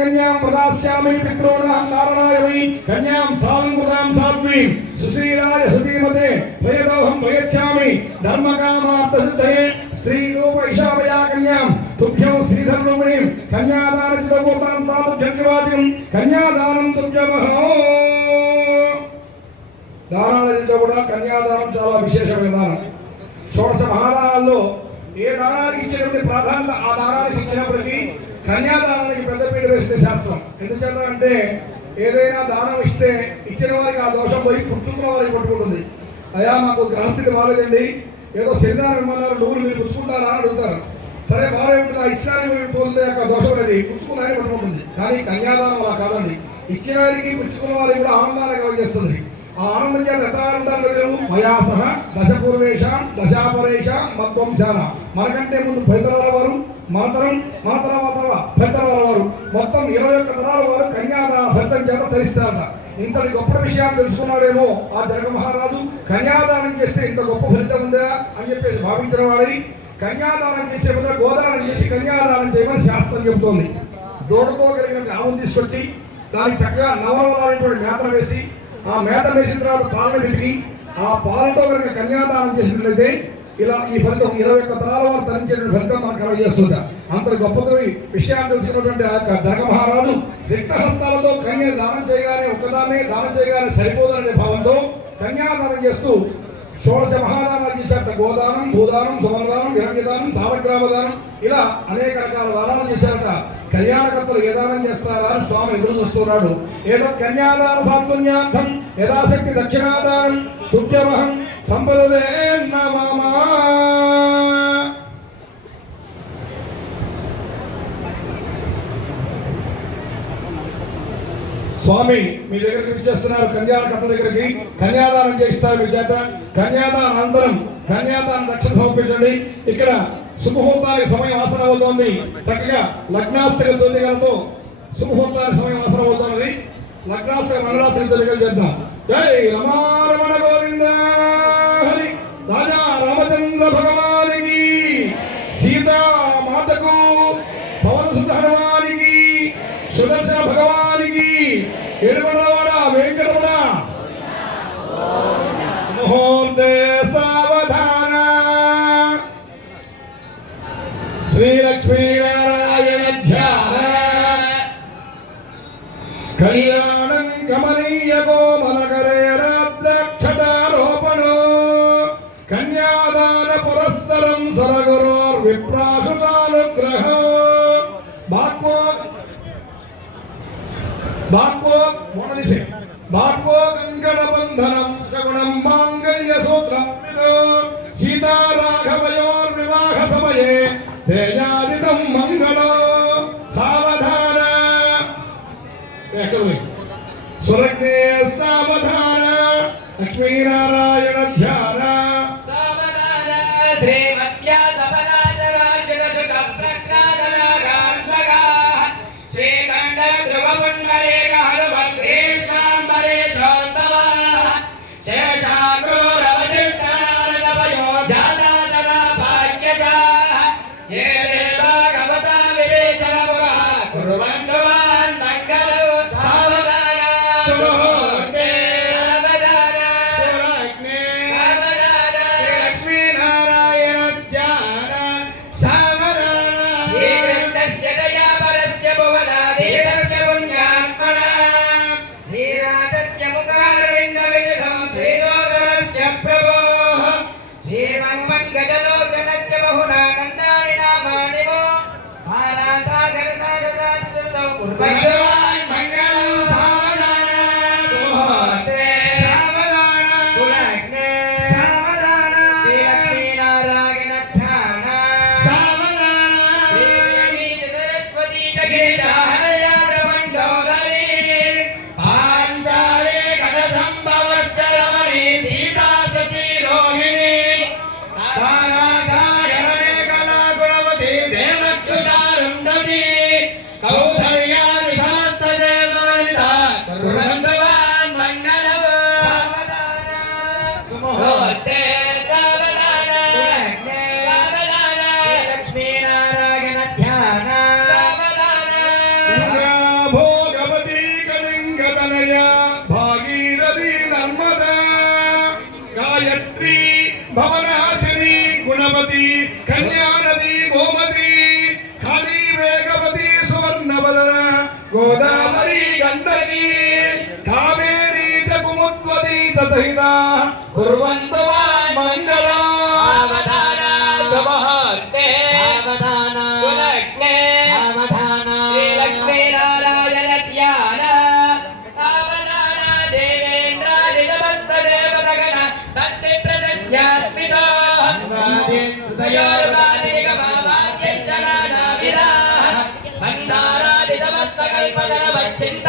कन्यां प्रदास्यामि पितॄणां कारणाय कन्यां सालङ्कृतां सात्वीं सुशीलाय सुधीमते प्रयतोऽहं प्रयच्छामि धर्मकामार्थसिद्धये स्त्रीरूप ईशावया कन्यां तुभ्यं श्रीधर्मरूपिणीं कन्यादानचितपूर्तां तावद्भ्यङ्गिवादिकं कन्यादानं तुभ्यमहो దానాలలో కూడా కన్యాదానం చాలా విశేషమైన దానం. షోడశ మహాదానాల్లో ఏ దానానికి ఇచ్చినటువంటి ప్రాధాన్యత ఆ దానానికి ఇచ్చినప్పటికీ కన్యాదానానికి పెద్దపీట వేస్తే శాస్త్రం. ఎందుచేత అంటే ఏదైనా దానం ఇస్తే ఇచ్చిన వారికి ఆ దోషం పోయి పుచ్చుకున్న వారికి పట్టుకుంటుంది. అయ్యా మాకు గ్రహస్థితి బాలేదండి, ఏదో శరీరాన్ని ఇమ్మన్నారు, నువ్వు మీరు పుచ్చుకుంటారా అని అడుగుతారు. సరే బాగా ఇచ్చినానికి పోతే అక్కడ దోషం అనేది పుచ్చుకున్నారని పట్టుకుంటుంది. కానీ కన్యాదానం అలా కాదండి, ఇచ్చిన వారికి పుచ్చుకున్న వారికి కూడా ఆనందాన్ని కలుగజేస్తుంది. ఆ ఆనందం చేత ఎంత ఆనందాలు లేవు. మయాసహ దశపూర్వేషాం దశాపరేషాం మధ్వంశాన, మనకంటే ముందు పెద్దల వారు మాతరం పెద్దల వారు మొత్తం 21 తరాల వారు కన్యాదాన ఫలితం చేత ధరిస్తారట. ఇంతటి గొప్ప విషయాన్ని తెలుసుకున్నాడేమో ఆ జనక మహారాజు. కన్యాదానం చేస్తే ఇంత గొప్ప ఫలితం ఉందా అని చెప్పేసి భావించిన వాడి కన్యాదానం చేసే బదులు గోదానం చేసి కన్యాదానం చేయమని శాస్త్రం చెబుతోంది. దూడతో కలిగిన ఆవును తీసుకొచ్చి దానికి చక్కగా నవరవలైనటువంటి మేత వేసి ఆ మేత వేసిన తర్వాత పాలను విరిగి ఆ పాలతో కనుక కన్యాదానం చేసినట్లయితే ఇలా ఈ ఫలితం 21 తరాల వారు ధరించేటువంటి ఫలితం మనకు కలగజేస్తుంది. అంత గొప్ప విషయాన్ని తెలుసుకున్నటువంటి ఆ యొక్క జనక మహారాజు రిక్తహస్తాలతో కన్య దానం చేయగానే ఒక్కదాన్నే దానం చేయగానే సరిపోదనే భావంతో కన్యాదానం చేస్తూ షోడశ మహాదానాలు చేశారట. గోదానం, భూదానం, సువర్ణదానం, హిరణ్యదానం, సాలగ్రామదానం, ఇలా అనేక రకాల దానాలు చేశారట. కళ్యాణకర్తలు ఏ దానం చేస్తారా అని స్వామి ఎదురు చూస్తున్నాడు. ఏదో కన్యాదాన సాత్పుణ్యార్థం యథాశక్తి దక్షిణాదానం తుభ్యమహం సంపదదే నమః. స్వామి మీ దగ్గరికి విచ్చేస్తున్నారు. కన్యాకర్త దగ్గరికి కన్యాదానం చేస్తారు. మీ చేత కన్యాదానం అనంతరం కన్యాదానం దక్షిణ సమర్పించండి. ఇక్కడ శుభముహూర్తానికి సమయం ఆసనం అవుతోంది. చక్కగా లగ్నాష్టక తొలిగలతో శుభముహూర్తానికి సమయం ఆసనం అవుతున్నది. లగ్నాష్టక మంగళాష్టక తొలిగలు చేద్దాం. జై రమారమణ గోవింద హరి. రాజా రామచంద్ర భగవానికి, సీతామాతకు, పవన సుత హనుమానికి, సుదర్శన భగవానికి, ఏడుకొండలవాడ వెంకటరమణ. ముహూర్తే సావధాన. శ్రీలక్ష్మీనారాయణ ధ్యాన. కళ్యాణం గమనీయ కోమలకరే రాద్రాక్షతారోపణో. కన్యాదాన పురస్సరం సరగురోర్ విప్రాసుతానుగ్రహో. బాక్వో కంకణబంధనం శగుణం మాంగళ్య సూత్రాన్వితో. సీతారాఘవయోర్ వివాహ సమయే తేజాదితం మంగళో. సావధాన. సులగ్నే సావధాన. లక్ష్మీనారాయణ ధ్యాన. సావధాన. శ్రీమద్వ్యాసపరాజరాజన సుత ప్రజ్ఞాననాగాంతగా శ్రీకంఠ ధ్రువ పుండరీక सुमुहूर्ते सावधान सावधान लक्ष्मीनारायण ध्यान सावधान भोगवती कलिंगतनया भागीरथी नर्मदा गायत्री भवनाशिनी गुणवती कन्यानदी गोमती काली वेगवती सुवर्णवदन गोदावरी गंडकी कावेरी च कुमुद्वती सहिता कुर्वन्तु मां मंगलम् सावधान सुमुहूर्ते सावधान सुलग्ने सावधान श्रीलक्ष्मीनारायण ध्यान सावधान देवेन्द्रादिनमस्तदेवतगण सन्निप्रदस्यास्मितो तयोर्वादिनिगमावाद्यश्चराणाविराः मन्दारादितमस्तकल्पतरवच्छिन्न